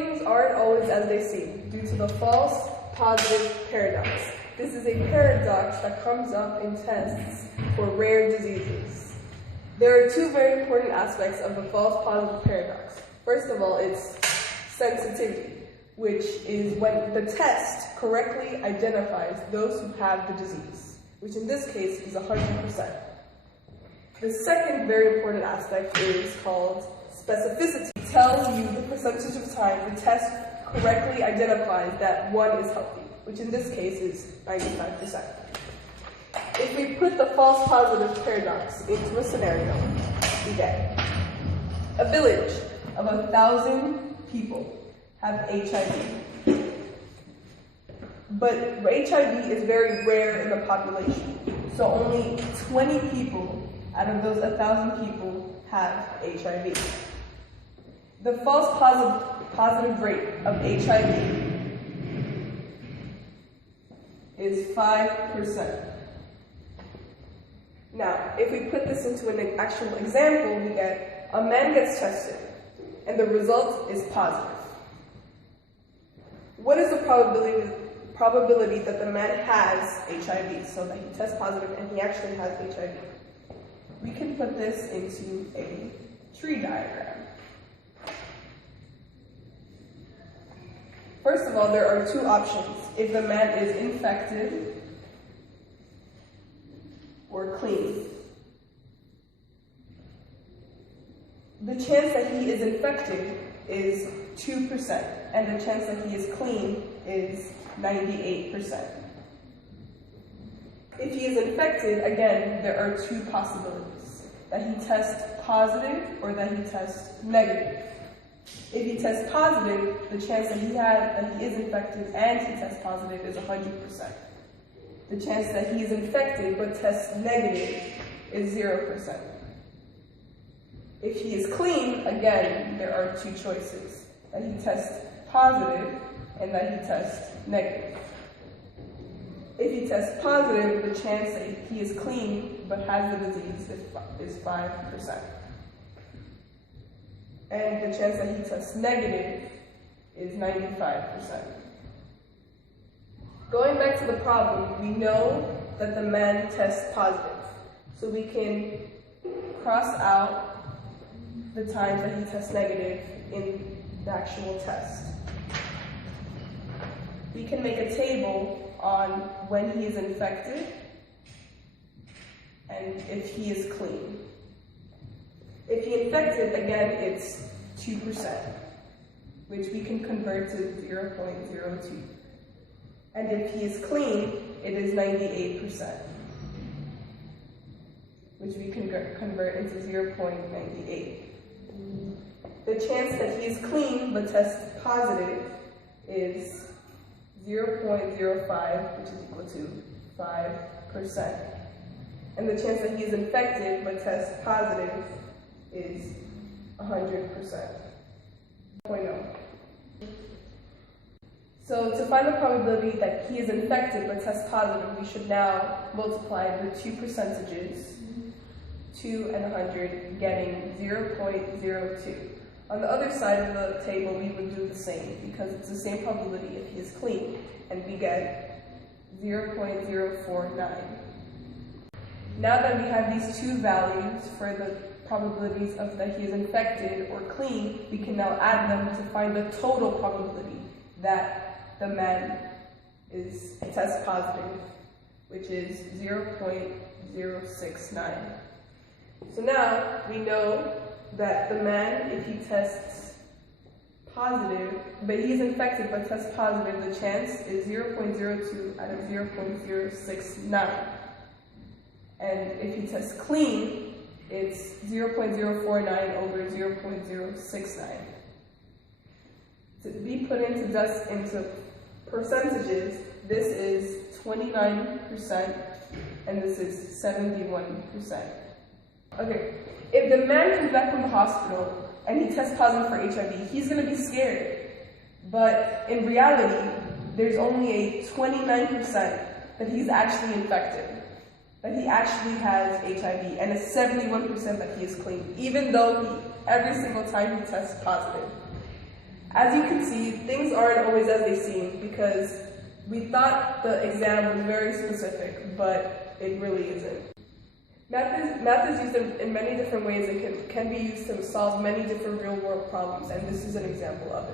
Things aren't always as they seem due to the false positive paradox. This is a paradox that comes up in tests for rare diseases. There are two very important aspects of the false positive paradox. First of all, it's sensitivity, which is when the test correctly identifies those who have the disease, which in this case is 100%. The second very important aspect is called specificity. It tells you the percentage of time the test correctly identifies that one is healthy, which in this case is 95%. If we put the false positive paradox into a scenario, we get a village of 1,000 people have HIV. But HIV is very rare in the population, so only 20 people out of those 1,000 people have HIV. The false positive rate of HIV is 5%. Now, if we put this into an actual example, we get a man gets tested, and the result is positive. What is the probability that the man has HIV, so that he tests positive and he actually has HIV? We can put this into a tree diagram. First of all, there are two options. If the man is infected or clean. The chance that he is infected is 2%, and the chance that he is clean is 98%. If he is infected, again, there are two possibilities: that he tests positive or that he tests negative. If he tests positive, the chance that he is infected and he tests positive is 100%. The chance that he is infected but tests negative is 0%. If he is clean, again, there are two choices: that he tests positive and that he tests negative. If he tests positive, the chance that he is clean but has the disease is 5%. And the chance that he tests negative is 95%. Going back to the problem, we know that the man tests positive, so we can cross out the times that he tests negative in the actual test. We can make a table on when he is infected and if he is clean. If he infected, again, it's 2%, which we can convert to 0.02. And if he is clean, it is 98%, which we can convert into 0.98. The chance that he is clean but tests positive is 0.05, which is equal to 5%. And the chance that he is infected but tests positive is 100%. 0.0. So to find the probability that he is infected but tests positive, we should now multiply the two percentages, 2 and 100, getting 0.02. On the other side of the table, we would do the same, because it's the same probability if he is clean, and we get 0.049. Now that we have these two values for the probabilities of that he is infected or clean, we can now add them to find the total probability that the man tests positive, which is 0.069. So now we know that the man, if he tests positive, but he's infected but tests positive, the chance is 0.02 out of 0.069. And if he tests clean, it's 0.049 over 0.069. To be put into percentages, this is 29% and this is 71%. Okay, if the man comes back from the hospital and he tests positive for HIV, he's going to be scared. But in reality, there's only a 29% that he's actually infected, that he actually has HIV, and a 71% that he is clean, even though every single time he tests positive. As you can see, things aren't always as they seem because we thought the exam was very specific, but it really isn't. Math is used in many different ways and can be used to solve many different real-world problems, and this is an example of it.